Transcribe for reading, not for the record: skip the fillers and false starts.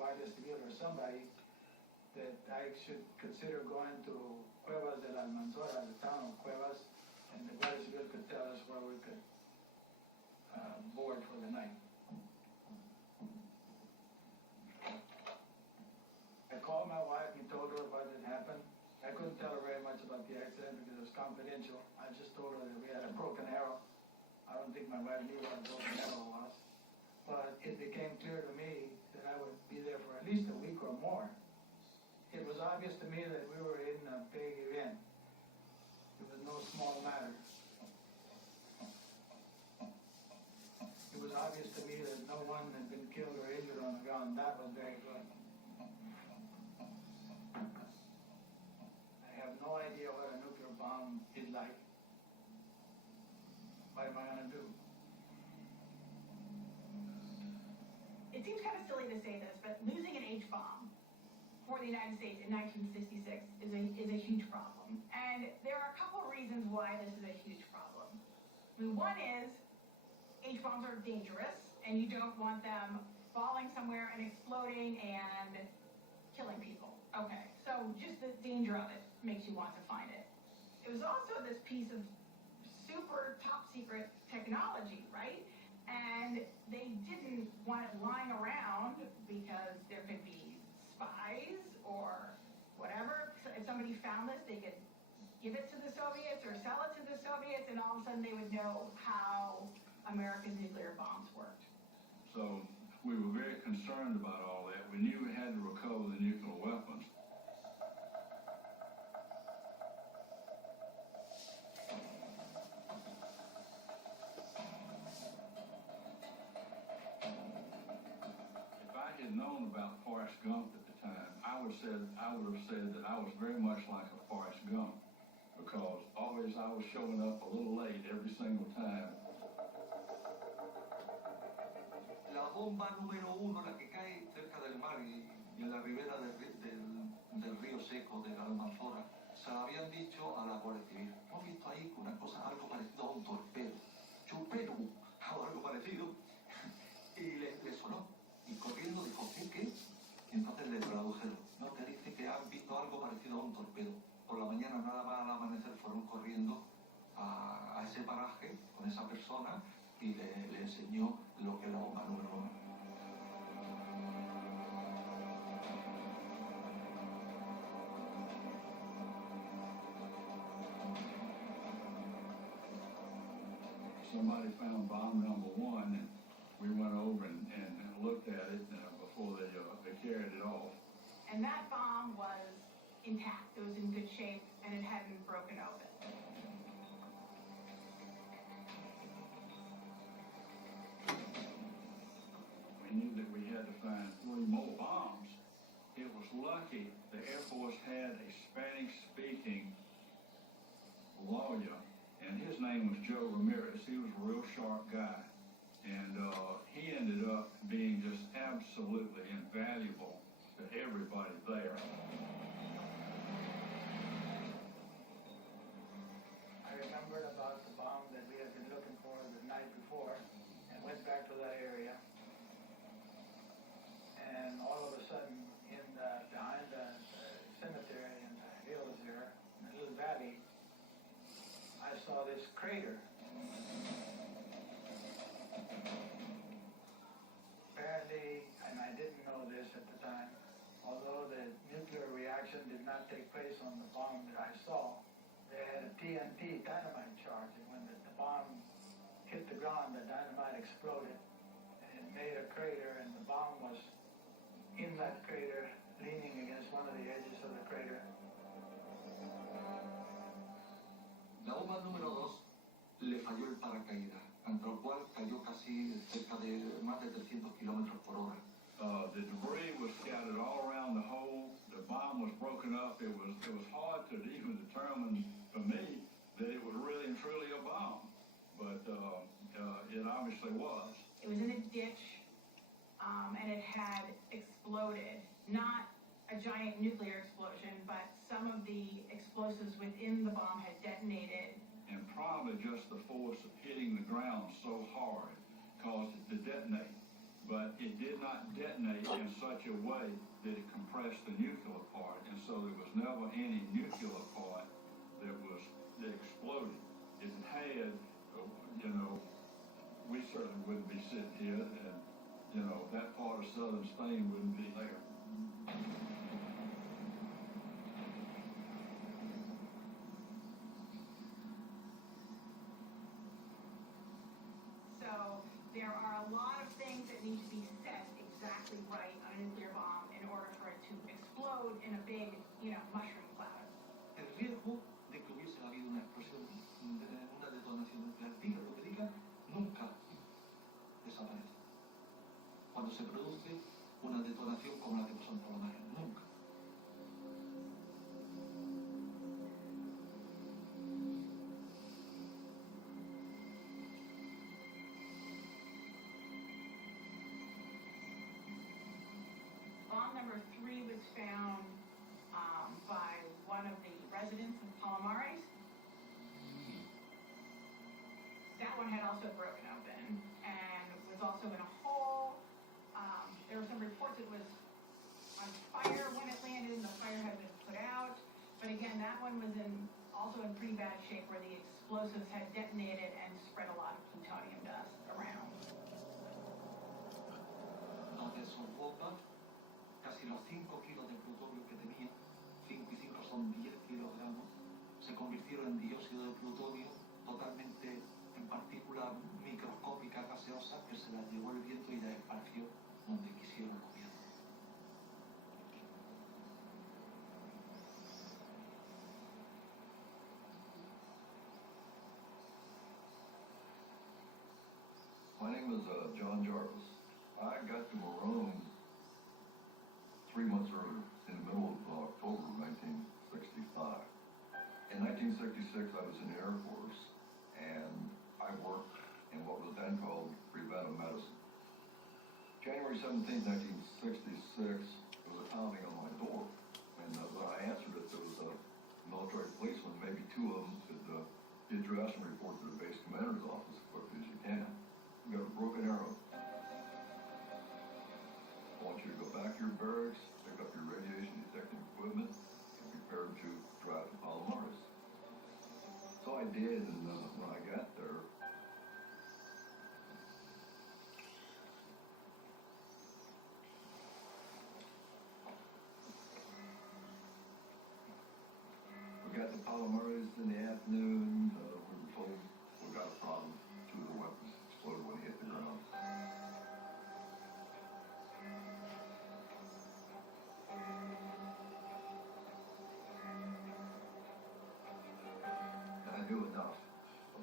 Guardia Civil or somebody, that I should consider going to Cuevas de la Almanzora, the town of Cuevas, and the Guardia Civil could tell us where we could board for the night. I called my wife and told her what had happened. I couldn't tell her very much about the accident because it was confidential. I just told her that we had a broken arrow. I don't think my wife knew what a broken arrow was. But it became clear to me that I would be there for at least a week or more. It was obvious to me that we were in a big event. It was no small matter. It was obvious to me that no one had been killed or injured on the ground. That was very good. I have no idea what a nuclear bomb is like. What am I going to do? It seems kind of silly to say this, but losing an H-bomb for the United States in 1966 is a huge problem. And there are a couple of reasons why this is a huge problem. I mean, one is H-bombs are dangerous, and you don't want them falling somewhere and exploding and killing people. Okay, so just the danger of it makes you want to find it. It was also this piece of super top secret technology, right? And they didn't want it lying around because there could be spies or whatever. So if somebody found this, they could give it to the Soviets or sell it to the Soviets, and all of a sudden they would know how American nuclear bombs worked. So we were very concerned about all that. We knew we had to recover the nuclear weapons. If I had known about Forrest Gump at the time, I would have said that I was very much like a Forrest Gump, because always I was showing up a little late every single time. La bomba número uno, la que cae cerca del mar y en la ribera del río seco de la Almanzora, se la habían dicho a la Guardia Civil. Hemos visto ahí una cosa, algo parecido a un torpedo. Chupero, o algo parecido. Y le sonó. Y corriendo dijo, ¿qué? Y entonces le tradujeron. No, te dice que han visto algo parecido a un torpedo. Por la mañana, nada más al amanecer, fueron corriendo a ese paraje con esa persona y le enseñó lo que era la bomba número uno. Somebody found bomb number one, and we went over and looked at it before they carried it off. And that bomb was intact. It was in good shape, and it hadn't broken open. We knew that we had to find 3 more bombs. It was lucky the Air Force had a Spanish-speaking lawyer, and his name was Joe Ramirez. He was a real sharp guy, and he ended up being just absolutely invaluable to everybody there. I remembered about the bomb that we had been looking for the night before and went back to that area. And all of a sudden, behind the cemetery in the hills there, in the little valley, I saw this crater. Apparently, and I didn't know this at the time, although the nuclear reaction did not take place on the bomb that I saw, they had a TNT dynamite charge, and when the bomb hit the ground, the dynamite exploded, and it made a crater, and the bomb was in that crater, leaning against one of the edges of the crater. La bomba número 2 le falló el paracaídas, ante lo cual cayó casi cerca de más de 300 kilómetros por hora. The debris was scattered all around the hole. The bomb was broken up. It was hard to even determine for me that it was really and truly a bomb, but it obviously was. It was in a ditch, and it had exploded. Not a giant nuclear explosion, but some of the explosives within the bomb had detonated. And probably just the force of hitting the ground so hard caused it to detonate. but it did not detonate in such a way that it compressed the nuclear part, and so there was never any nuclear part that exploded. If it had, we certainly wouldn't be sitting here, and that part of southern Spain wouldn't be there. So there are a lot of things that need to be set exactly right on a nuclear bomb in order for it to explode in a big, mushroom cloud. El riesgo de que hubiese habido una explosión, una detonación nuclear, diga lo que diga, nunca desaparece. Cuando se produce una detonación como la que pasó en Palomares, nunca. Bomb number 3 was found by one of the residents of Palomares. That one had also broken open and was also in a hole. There were some reports it was on fire when it landed and the fire had been put out. But again, that one was also in pretty bad shape where the explosives had detonated and spread a lot of plutonium dust around. Donde son bombas, casi los 5 kilos de plutonio que tenía, 5 y 5 son 10 kilogramos, se convirtieron en dióxido de plutonio totalmente en partícula microscópica gaseosa que se las llevó el viento y las esparció donde quisieron los vientos. My name is John Jarvis. I got to Maroon 3 months earlier, in the middle of October of 1965. In 1966, I was in the Air Force, and I worked in what was then called preventive medicine. January 17, 1966, there was a pounding on my door, and when I answered it, there was a military policeman, maybe 2 of them, said, "Get your ass and report to the base commander's office as quickly as you can. You got a broken arrow. I want you to go back to your barracks, pick up your radiation detecting equipment, and prepare to drive to Palomares." So I did, and when I got there, we got to Palomares in the afternoon. We were told we got a problem. 2 of the weapons exploded when they hit the ground. And I knew enough.